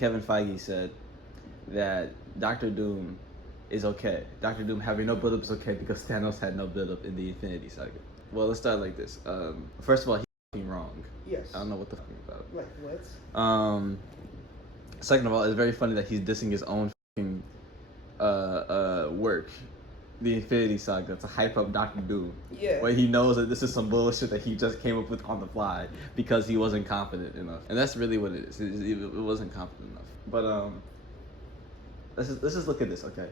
Kevin Feige said that Doctor Doom is okay. Doctor Doom having no buildup is okay because Thanos had no buildup in the Infinity Saga. Well, let's start like this. First of all, he's fucking wrong. Yes. I don't know what the fuck about. Like what? Second of all, it's very funny that he's dissing his own fucking work, the Infinity Saga, to hype up Doctor Doom. Yeah. When he knows that this is some bullshit that he just came up with on the fly because he wasn't confident enough. And that's really what it is. It wasn't confident enough. But let's just look at this, okay?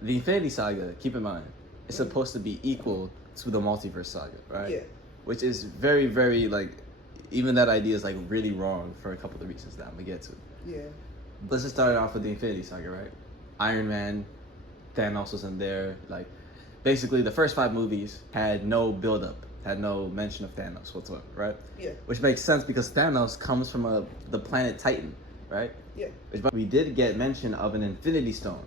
The Infinity Saga, keep in mind, is supposed to be equal to the Multiverse Saga, right? Yeah. Which is very, very, like, even that idea is, like, really wrong for a couple of reasons that I'm gonna get to. Yeah. Let's just start it off with the Infinity Saga, right? Iron Man, Thanos was in there. Like, basically, the first 5 movies had no build-up, had no mention of Thanos whatsoever, right? Yeah. Which makes sense because Thanos comes from the planet Titan, right? Yeah. But we did get mention of an Infinity Stone,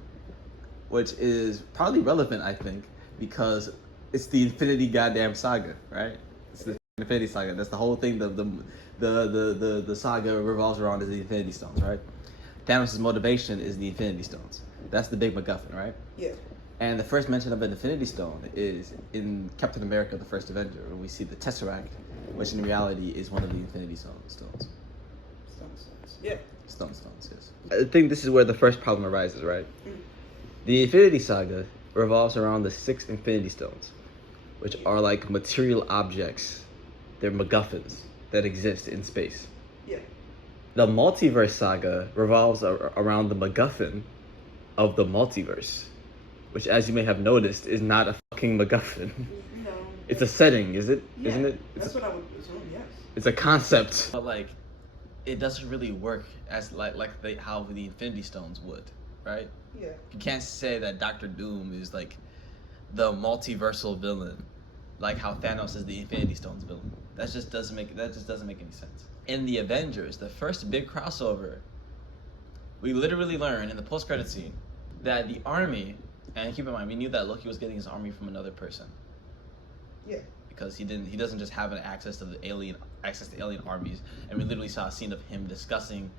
which is probably relevant, I think, because it's the Infinity goddamn saga, right? It's the Infinity Saga. That's the whole thing. The saga revolves around is the Infinity Stones, right? Thanos' motivation is the Infinity Stones. That's the big MacGuffin, right? Yeah. And the first mention of an Infinity Stone is in Captain America: The First Avenger, when we see the Tesseract, which in reality is one of the Infinity Stones. Yeah. Stones, yes. I think this is where the first problem arises, right? The Infinity Saga revolves around the 6 Infinity Stones, which are like material objects. They're MacGuffins that exist in space. Yeah. The Multiverse Saga revolves around the MacGuffin of the multiverse, which, as you may have noticed, is not a fucking MacGuffin. No. It's a setting, is it? Yeah, Isn't it? That's what I would assume, yes. It's a concept. But like, it doesn't really work as how the Infinity Stones would, right? Yeah. You can't say that Doctor Doom is like the multiversal villain, like how Thanos is the Infinity Stones villain. That just doesn't make any sense. In the Avengers, the first big crossover, we literally learn in the post-credit scene that the army, and keep in mind, we knew that Loki was getting his army from another person. Yeah. Because he doesn't just have an access to alien armies, and we literally saw a scene of him discussing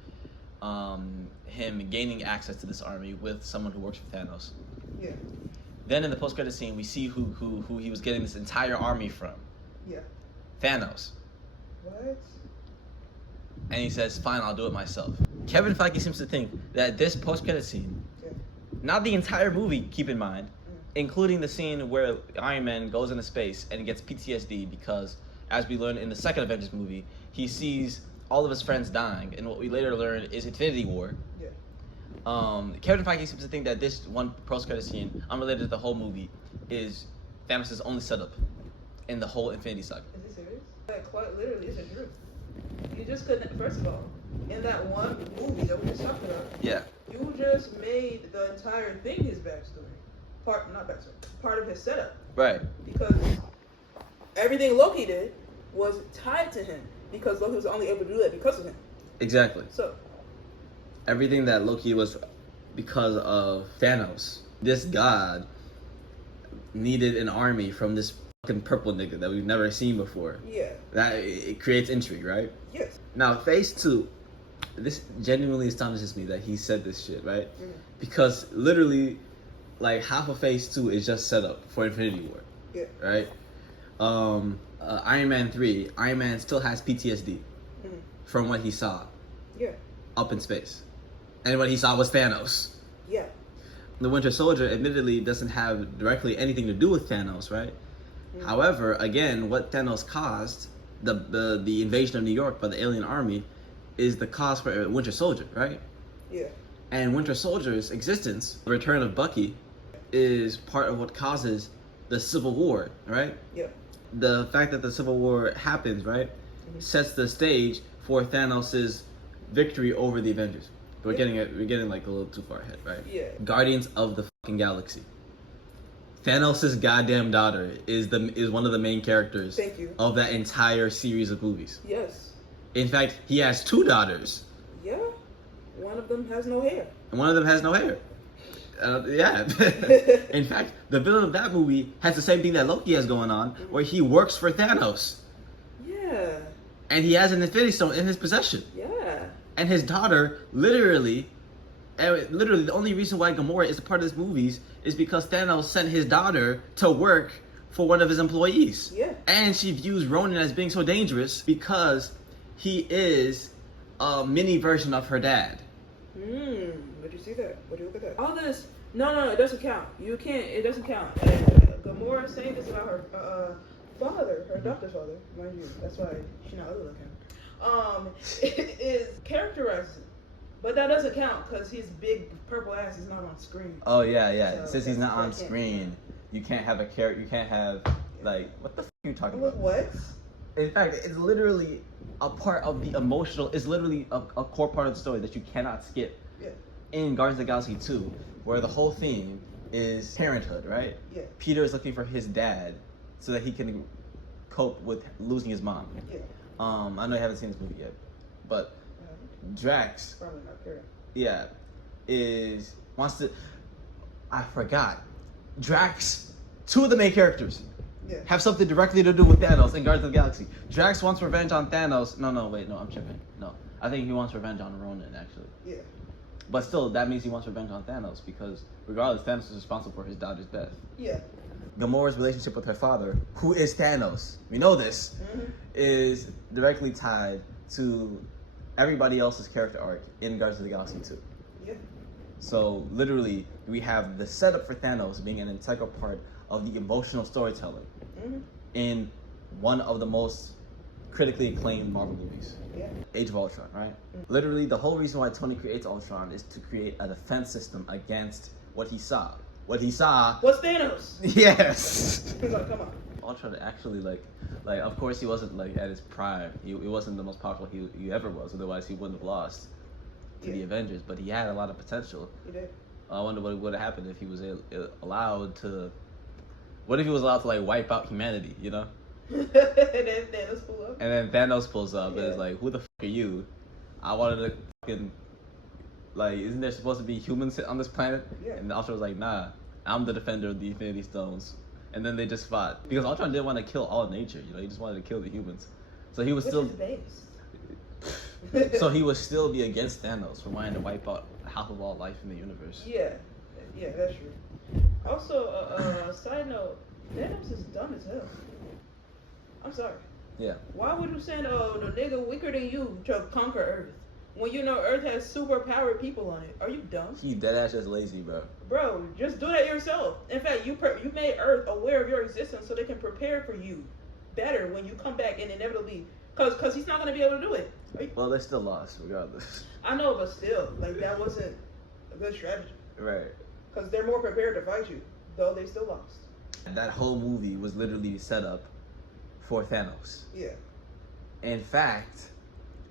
him gaining access to this army with someone who works for Thanos. Yeah. Then in the post-credit scene, we see who he was getting this entire army from. Yeah. Thanos. What? And he says, fine, I'll do it myself. Kevin Feige seems to think that this post-credit scene, not the entire movie, keep in mind, including the scene where Iron Man goes into space and gets PTSD because, as we learn in the second Avengers movie, he sees all of his friends dying, and what we later learn is Infinity War. Yeah. Kevin Feige seems to think that this one post-credit scene, unrelated to the whole movie, is Thanos' only setup in the whole Infinity Saga. Is this serious? That quite literally isn't true. You just couldn't, first of all, in that one movie that we just talked about, Yeah. you just made the entire thing his backstory. Part of his setup. Right. Because everything Loki did was tied to him. Because Loki was only able to do that because of him. Exactly. So Everything that Loki was because of Thanos. This god needed an army from this fucking purple nigga that we've never seen before. yeah. That it creates intrigue, right? Yes. Now, phase 2, this genuinely astonishes me that he said this shit, right? Because literally, like, half of phase 2 is just set up for Infinity War. Yeah. Right? Iron Man 3, Iron Man still has PTSD from what he saw Yeah. up in space. And what he saw was Thanos. Yeah. The Winter Soldier admittedly doesn't have directly anything to do with Thanos, right? However, again, what Thanos caused, the invasion of New York by the alien army, is the cause for Winter Soldier, right? Yeah. And Winter Soldier's existence, the return of Bucky, is part of what causes the Civil War, right? Yeah. The fact that the Civil War happens, right, sets the stage for Thanos' victory over the Avengers. We're getting like a little too far ahead, right? Yeah. Guardians of the fucking Galaxy. Thanos' goddamn daughter is one of the main characters Thank you. of that entire series of movies. Yes. In fact, he has 2 daughters. Yeah. One of them has no hair. And one of them has no hair. Yeah. In fact, the villain of that movie has the same thing that Loki has going on, where he works for Thanos. Yeah. And he has an Infinity Stone in his possession. Yeah. And his daughter, literally, the only reason why Gamora is a part of this movies is because Thanos sent his daughter to work for one of his employees. Yeah. And she views Ronan as being so dangerous because he is a mini version of her dad. Would you see that? Would you look at that? All this, no, it doesn't count. You can't, it doesn't count. And Gamora saying this about her father, her adopted father, mind you. That's why she's not ugly like him. It is characterized, but that doesn't count because his big purple ass is not on screen. Oh yeah. So Since he's not on can't screen, you can't have a character. You can't have like what the f are you talking about? What? In fact, it's literally a part of the emotional. It's literally a core part of the story that you cannot skip. Yeah. In Guardians of the Galaxy 2, where the whole theme is parenthood, right? Yeah. Peter is looking for his dad so that he can cope with losing his mom. Yeah. I know you haven't seen this movie yet, but Drax, Probably not fair. yeah, wants to. I forgot. Drax, two of the main characters have something directly to do with Thanos in Guardians of the Galaxy. Drax wants revenge on Thanos. No, I'm tripping. No, I think he wants revenge on Ronan actually. Yeah. But still, that means he wants revenge on Thanos because regardless, Thanos is responsible for his daughter's death. Yeah. Gamora's relationship with her father, who is Thanos, we know this, is directly tied to everybody else's character arc in Guardians of the Galaxy 2. Yeah. So literally, we have the setup for Thanos being an integral part of the emotional storytelling in one of the most critically acclaimed Marvel movies. Yeah. Age of Ultron, right? Literally, the whole reason why Tony creates Ultron is to create a defense system against what he saw. What he saw. What's Thanos? Yes. Come on. Ultron actually like of course he wasn't like at his prime. He wasn't the most powerful he ever was. Otherwise he wouldn't have lost to the Avengers. But he had a lot of potential. He did. I wonder what would have happened if he was allowed to. What if he was allowed to like wipe out humanity? You know. And then Thanos pull up. And then Thanos pulls up and is like, "Who the f are you? I wanted to fucking like, isn't there supposed to be humans on this planet?" Yeah. And Ultron was like, "Nah, I'm the defender of the Infinity Stones." And then they just fought because Ultron didn't want to kill all nature. You know, he just wanted to kill the humans. So he was still. So he would still be against Thanos for wanting to wipe out half of all life in the universe. Yeah, that's true. Also, side note, Thanos is dumb as hell. I'm sorry. Yeah. Why would you send the nigga weaker than you to conquer Earth when you know Earth has super powered people on it? Are you dumb? He deadass just lazy, bro. Bro, just do that yourself. In fact, you made Earth aware of your existence so they can prepare for you better when you come back and inevitably, cause he's not gonna be able to do it. Well, they still lost regardless. I know, but still, like that wasn't a good strategy. Right. Cause they're more prepared to fight you, though they still lost. That whole movie was literally set up for Thanos. Yeah. In fact,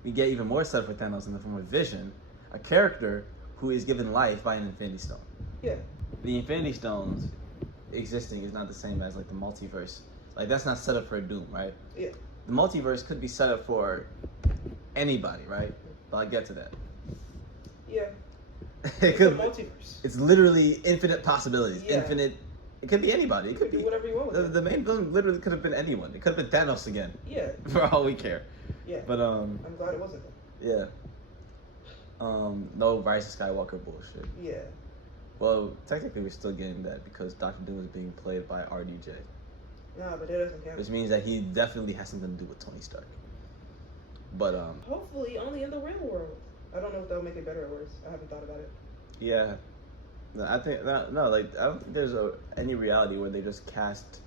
we get even more set for Thanos in the form of Vision, a character who is given life by an Infinity Stone. Yeah. The Infinity Stones existing is not the same as like the multiverse. Like that's not set up for Doom, right? Yeah. The multiverse could be set up for anybody, right? But I'll get to that. Yeah. It could. The multiverse. It's literally infinite possibilities. Yeah. Infinite. It could be anybody. It could do be whatever you want with it. the main villain literally could have been anyone. It could have been Thanos again. Yeah. For all we care. Yeah. But I'm glad it wasn't. yeah. No Rise of Skywalker bullshit. Yeah. Well, technically we're still getting that because Doctor Doom is being played by RDJ. Nah, but that doesn't count. Which means that he definitely has something to do with Tony Stark. But hopefully only in the real world. I don't know if that'll make it better or worse. I haven't thought about it. yeah. No, I think no, like I don't think there's any reality where they just cast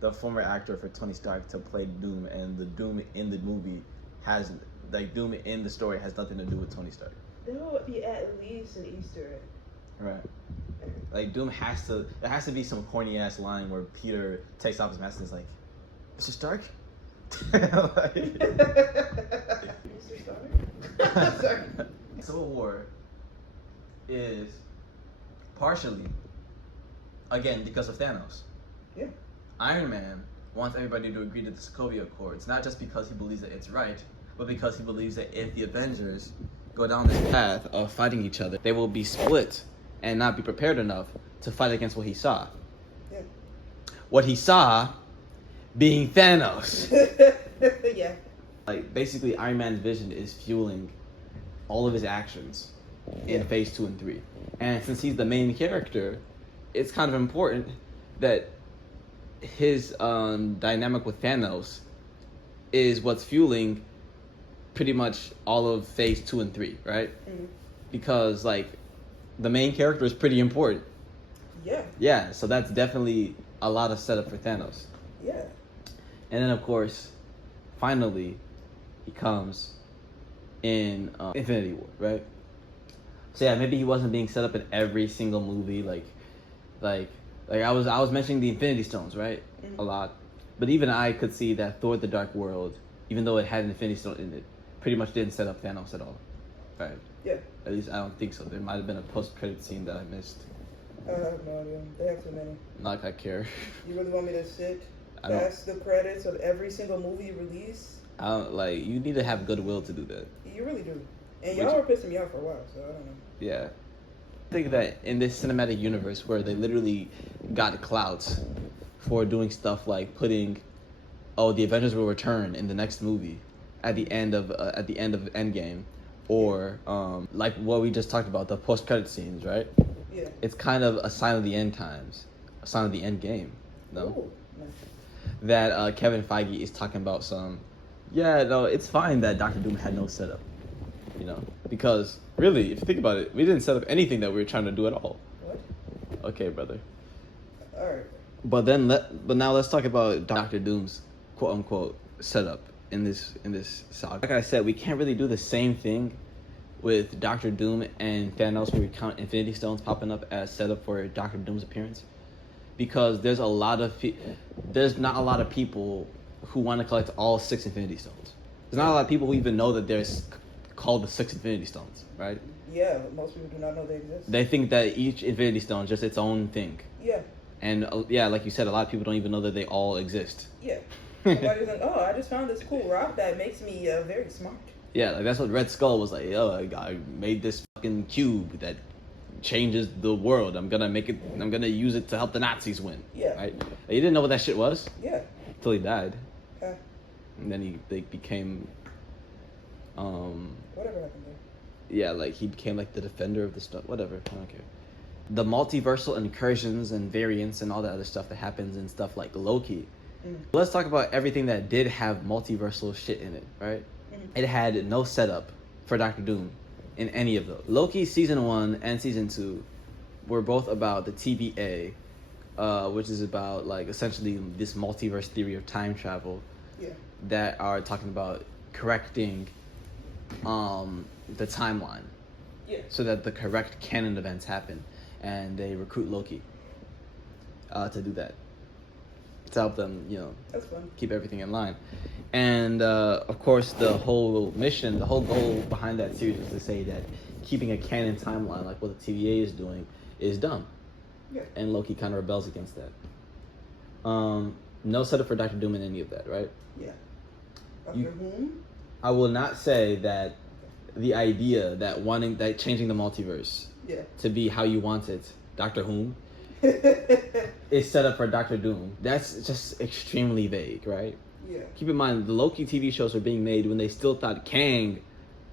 the former actor for Tony Stark to play Doom, and the Doom in the movie has like Doom in the story has nothing to do with Tony Stark. There would be at least an Easter egg. Right. Like Doom has to. There has to be some corny ass line where Peter takes off his mask and is like, "Mr. Stark." Like, Mr. Stark? Sorry. Civil War is partially, again, because of Thanos. Yeah. Iron Man wants everybody to agree to the Sokovia Accords, not just because he believes that it's right, but because he believes that if the Avengers go down this path of fighting each other, they will be split and not be prepared enough to fight against what he saw. Yeah. What he saw being Thanos. Yeah. Like, basically, Iron Man's vision is fueling all of his actions in Yeah. phase 2 and 3. And since he's the main character, it's kind of important that his dynamic with Thanos is what's fueling pretty much all of phase 2 and 3, right? Mm-hmm. Because like the main character is pretty important. Yeah. Yeah, so that's definitely a lot of setup for Thanos. Yeah. And then of course, finally, he comes in Infinity War, right? So yeah, maybe he wasn't being set up in every single movie, like I was mentioning the Infinity Stones, right? Mm-hmm. A lot, but even I could see that Thor: The Dark World, even though it had an Infinity Stone in it, pretty much didn't set up Thanos at all, right? Yeah. At least I don't think so. There might have been a post-credit scene that I missed. I have no idea. They have too many. Not like I care. You really want me to sit I don't- past the credits of every single movie you release? I don't like. You need to have goodwill to do that. You really do. And Which- y'all were pissing me off for a while, so I don't know. Yeah. I think that in this cinematic universe where they literally got clouts for doing stuff like putting, the Avengers will return in the next movie at the end of Endgame, or like what we just talked about, the post-credit scenes, right? Yeah. It's kind of a sign of the end times, a sign of the end game. No, Ooh, nice. that Kevin Feige is talking about some. Yeah, no, it's fine that Doctor Doom had no setup. You know, because really, if you think about it, we didn't set up anything that we were trying to do at all. What? Okay, brother. All right. But now let's talk about Doctor Doom's quote unquote setup in this saga. Like I said, we can't really do the same thing with Doctor Doom and Thanos where we count Infinity Stones popping up as setup for Doctor Doom's appearance, because there's not a lot of people who want to collect all 6 Infinity Stones. There's not a lot of people who even know that there's called the 6 Infinity Stones, right? Yeah, most people do not know they exist. They think that each Infinity Stone is just its own thing. Yeah. And yeah, like you said, a lot of people don't even know that they all exist. Yeah. Somebody's like, oh, I just found this cool rock that makes me very smart. Yeah, like that's what Red Skull was like. I made this fucking cube that changes the world. I'm gonna use it to help the Nazis win. Yeah. Right? He didn't know what that shit was Yeah. until he died. Okay. And then they became Whatever happened there. yeah, like he became like the defender of the stuff. Whatever, I don't care. The multiversal incursions and variants and all that other stuff that happens in stuff like Loki. Let's talk about everything that did have multiversal shit in it, right? It had no setup for Doctor Doom in any of those. Loki season 1 and season 2 were both about the TVA, which is about like essentially this multiverse theory of time travel. Yeah. That are talking about correcting the timeline. Yeah. So that the correct canon events happen, and they recruit Loki to do that, to help them, That's fun. keep everything in line. And of course, the whole mission, the whole goal behind that series is to say that keeping a canon timeline, like what the TVA is doing, is dumb. Yeah. And Loki kind of rebels against that. No setup for Doctor Doom in any of that, right? Yeah. Doctor whom? I will not say that the idea that changing the multiverse Yeah. to be how you want it, Doctor Whom, is set up for Doctor Doom. That's just extremely vague, right? Yeah. Keep in mind, the Loki TV shows were being made when they still thought Kang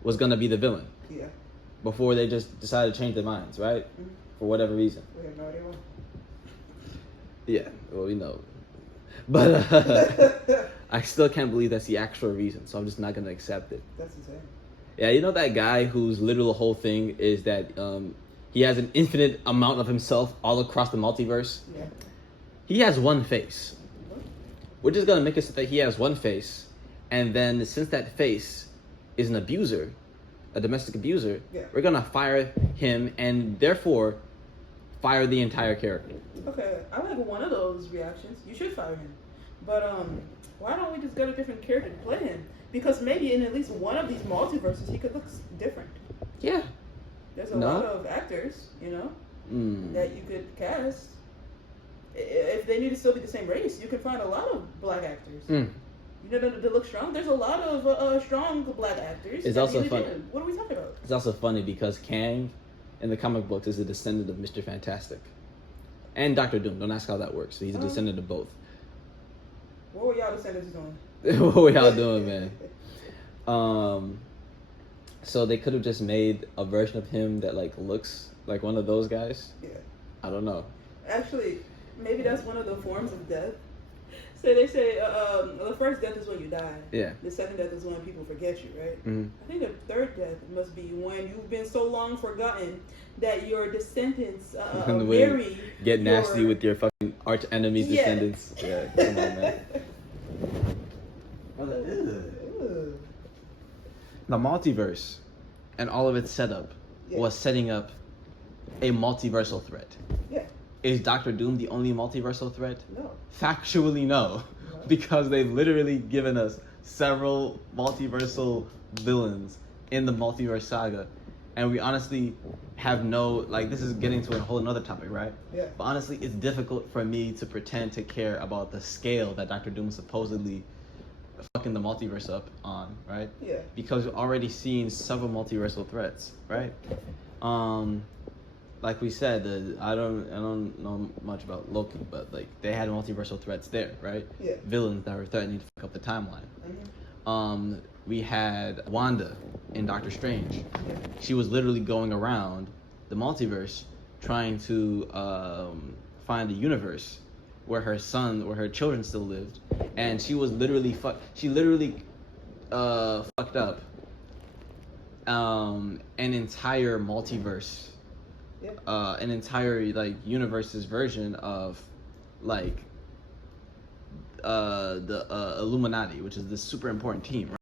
was gonna be the villain. Yeah. Before they just decided to change their minds, right? Mm-hmm. For whatever reason. We have no idea why. Yeah, well, we know. But I still can't believe that's the actual reason, so I'm just not gonna accept it. That's insane. Yeah, you know that guy whose literal whole thing is that he has an infinite amount of himself all across the multiverse? Yeah. He has one face. We're just gonna make it so that he has one face, and then since that face is an abuser, a domestic abuser, Yeah. we're gonna fire him and therefore fire the entire character. Okay, I like one of those reactions. You should fire him. But why don't we just get a different character to play him? Because maybe in at least one of these multiverses he could look different. Yeah. There's a No? lot of actors, that you could cast. If they need to still be the same race, you can find a lot of black actors. They look strong. There's a lot of strong black actors. It's that also need to fun. do. What are we talking about? It's also funny because Kang in the comic books is a descendant of Mr. Fantastic. And Doctor Doom. Don't ask how that works. So he's a descendant of both. What were y'all descendants doing? What were y'all doing, man? So they could have just made a version of him that like looks like one of those guys. Yeah. I don't know. Actually, maybe that's one of the forms of death. So they say the first death is when you die. Yeah. The second death is when people forget you, right? Mm-hmm. I think the third death must be when you've been so long forgotten that your descendants marry. Get nasty with your fucking arch enemy's descendants. Yeah, come on, man. The multiverse and all of its setup was setting up a multiversal threat. Yeah. Is Doctor Doom the only multiversal threat? No. Factually, no. Because they've literally given us several multiversal villains in the multiverse saga. And we honestly have no, like, this is getting to a whole another topic, right? Yeah. But honestly, it's difficult for me to pretend to care about the scale that Doctor Doom is supposedly fucking the multiverse up on, right? Yeah. Because we've already seen several multiversal threats, right? Like we said, I don't know much about Loki, but like they had multiversal threats there, right? Yeah. Villains that were threatening to fuck up the timeline. Mm-hmm. We had Wanda in Doctor Strange. Yeah. She was literally going around the multiverse trying to find a universe where her children still lived, and she was literally fucked up an entire multiverse. Yeah. An entire like universe's version of like the Illuminati, which is this super important team, right?